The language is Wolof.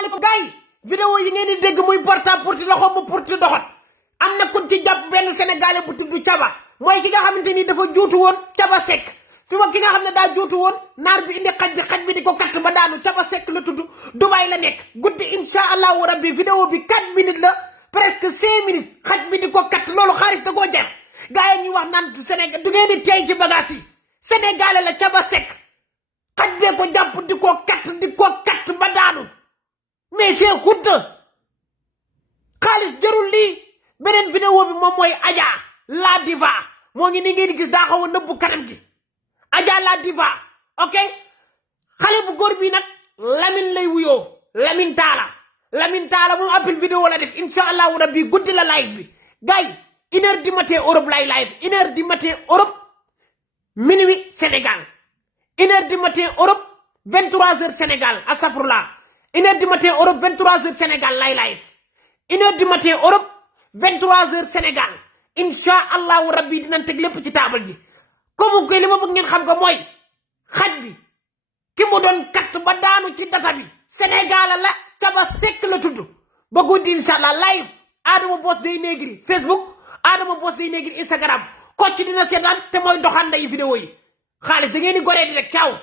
asalaamaaleykum gars yi vidéo yi ngeen di dégg muy porta porti loxo mu porti doxat am na ku ci jàpp benn sénégalais bu tudd Caba mooy ki nga xamante ni dafa juutu woon Caba Seck fi ma ki nga xam ne daa juutu woon naar bi indi xaj bi di ko katt ba daanu Caba Seck la tudd Dubaay la nekk guddi insha allahu rabbi vidéo bi 4 minutes la presque 5 minutes xaj bi di ko katt loolu xaalis da koo jar gars yi ñuy wax naan Sénégal du ngeen di tey ci bagage yi sénégalais la Caba Seck xaj bee ko jàpp di ko katt ba daanu mais c'est xunta xaalis jarul lii beneen vidéo bi moom mooy Adja la diva moo ngi ni ngeen gis daa xaw a nëbbu kanam gi Adja la diva ok xale bu góor bi nag Lamine lay wuyoo Lamine Talla moom appel vidéo la def insha allahu rabbi guddi la live bi gars yi 1h du matin Europe lay live 1h du matin Europe minuit Sénégal 1h du matin Europe 23h Sénégal asafurla 1h du matin Europe 23h Sénégal lay live 1h du matin Europe 23h Sénégal insha allahu rabbi dinañ teg lépp ci taabal ji comme koy li ma bëgg ngeen xam ko mooy xaj bi ki mu doon katt ba daanu ci data bi Sénégal la Caba Seck la tudd ba guddi insha allah live Adama Boss Dey Negri Facebook Adama Boss Dey Negri Instagram ko ci dina seetaan te mooy doxaan nday vidéo yi xaalis da ngeen di goree di rek caaw